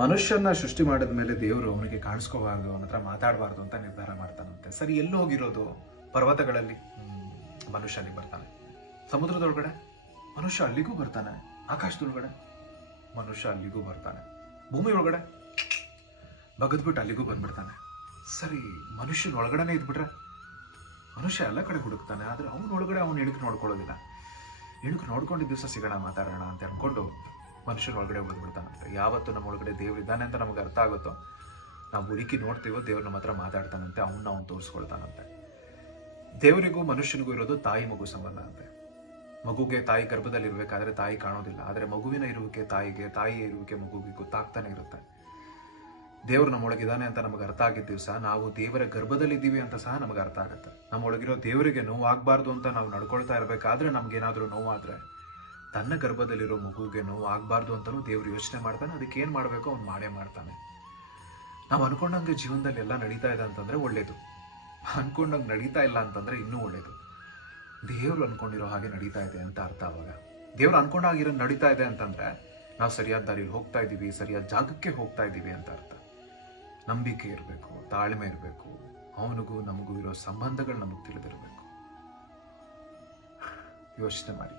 ಮನುಷ್ಯನ ಸೃಷ್ಟಿ ಮಾಡಿದ ಮೇಲೆ ದೇವರು ಅವನಿಗೆ ಕಾಣಿಸ್ಕೋಬಾರ್ದು, ಅವನ ಹತ್ರ ಮಾತಾಡಬಾರ್ದು ಅಂತ ನಿರ್ಧಾರ ಮಾಡ್ತಾನಂತೆ. ಸರಿ, ಎಲ್ಲಿ ಹೋಗಿರೋದು? ಪರ್ವತಗಳಲ್ಲಿ? ಮನುಷ್ಯ ಅಲ್ಲಿಗೆ ಬರ್ತಾನೆ. ಸಮುದ್ರದೊಳಗಡೆ? ಮನುಷ್ಯ ಅಲ್ಲಿಗೂ ಬರ್ತಾನೆ. ಆಕಾಶದೊಳಗಡೆ? ಮನುಷ್ಯ ಅಲ್ಲಿಗೂ ಬರ್ತಾನೆ. ಭೂಮಿ ಒಳಗಡೆ ಬಗದ್ಬಿಟ್ಟು ಅಲ್ಲಿಗೂ ಬಂದ್ಬಿಡ್ತಾನೆ. ಸರಿ, ಮನುಷ್ಯನ ಒಳಗಡೆನೆ ಇದ್ಬಿಟ್ರೆ? ಮನುಷ್ಯ ಎಲ್ಲ ಕಡೆ ಹುಡುಕ್ತಾನೆ, ಆದ್ರೆ ಅವನ ಒಳಗಡೆ ಅವನು ಇಣುಕು ನೋಡ್ಕೊಳ್ಳೋದಿಲ್ಲ. ಇಣುಕು ನೋಡ್ಕೊಂಡಿದ್ದ ದಿವಸ ಸಿಗೋಣ, ಮಾತಾಡೋಣ ಅಂತ ಅನ್ಕೊಂಡು ಮನುಷ್ಯನ ಒಳಗಡೆ ಉಳಿದ್ಬಿಡ್ತಾನಂತೆ ಯಾವತ್ತು ನಮ್ಮ ಒಳಗಡೆ ದೇವ್ರು ಇದ್ದಾನೆ ಅಂತ ನಮಗೆ ಅರ್ಥ ಆಗುತ್ತೋ, ನಾವು ಹುಡುಕಿ ನೋಡ್ತೀವೋ ದೇವ್ರ ನಮ್ಮ ಹತ್ರ ಮಾತಾಡ್ತಾನಂತೆ ಅವನ್ನ ಅವ್ನು ತೋರಿಸ್ಕೊಳ್ತಾನಂತೆ. ದೇವರಿಗೂ ಮನುಷ್ಯನಿಗೂ ಇರೋದು ತಾಯಿ ಮಗು ಸಂಬಂಧ ಅಂತೆ. ಮಗುಗೆ ತಾಯಿ ಗರ್ಭದಲ್ಲಿ ಇರಬೇಕಾದ್ರೆ ತಾಯಿ ಕಾಣೋದಿಲ್ಲ. ಆದರೆ ಮಗುವಿನ ಇರುವಿಕೆ ತಾಯಿಗೆ, ತಾಯಿಯ ಇರುವಿಕೆ ಮಗುವಿಗೆ ಗೊತ್ತಾಗ್ತಾನೆ ಇರುತ್ತೆ. ದೇವರು ನಮ್ಮೊಳಗಿದ್ದಾನೆ ಅಂತ ನಮಗೆ ಅರ್ಥ ಆಗಿದ್ದ ದಿವಸ ನಾವು ದೇವರ ಗರ್ಭದಲ್ಲಿದ್ದೀವಿ ಅಂತ ಸಹ ನಮಗೆ ಅರ್ಥ ಆಗುತ್ತೆ. ನಮ್ಮೊಳಗಿರೋ ದೇವರಿಗೆ ನೋವು ಆಗ್ಬಾರ್ದು ಅಂತ ನಾವು ನಡ್ಕೊಳ್ತಾ ಇರಬೇಕಾದ್ರೆ ನಮ್ಗೇನಾದ್ರೂ ನೋವಾದ್ರೆ ತನ್ನ ಗರ್ಭದಲ್ಲಿರೋ ಮಗುಗೆ ನೋವು ಆಗ್ಬಾರ್ದು ಅಂತಲೂ ದೇವ್ರು ಯೋಚನೆ ಮಾಡ್ತಾನೆ, ಅದಕ್ಕೆ ಏನು ಮಾಡಬೇಕು ಅವ್ನು ಮಾಡೇ ಮಾಡ್ತಾನೆ. ನಾವು ಅನ್ಕೊಂಡಂಗೆ ಜೀವನದಲ್ಲಿ ಎಲ್ಲ ನಡೀತಾ ಇದೆ ಅಂತಂದ್ರೆ ಒಳ್ಳೇದು. ಅನ್ಕೊಂಡಂಗೆ ನಡೀತಾ ಇಲ್ಲ ಅಂತಂದ್ರೆ ಇನ್ನೂ ಒಳ್ಳೇದು. ದೇವ್ರು ಅನ್ಕೊಂಡಿರೋ ಹಾಗೆ ನಡೀತಾ ಇದೆ ಅಂತ ಅರ್ಥ ಅವಾಗ ದೇವ್ರು ಅನ್ಕೊಂಡಾಗಿರೋ ನಡೀತಾ ಇದೆ ಅಂತಂದ್ರೆ ನಾವು ಸರಿಯಾದ ದಾರಿಯಲ್ಲಿ ಹೋಗ್ತಾ ಇದ್ದೀವಿ, ಸರಿಯಾದ ಜಾಗಕ್ಕೆ ಹೋಗ್ತಾ ಇದ್ದೀವಿ ಅಂತ ಅರ್ಥ. ನಂಬಿಕೆ ಇರಬೇಕು, ತಾಳ್ಮೆ ಇರಬೇಕು, ಅವನಿಗೂ ನಮಗೂ ಇರೋ ಸಂಬಂಧಗಳು ನಮಗೆ ತಿಳಿದಿರಬೇಕು. ಯೋಚನೆ ಮಾಡಿ.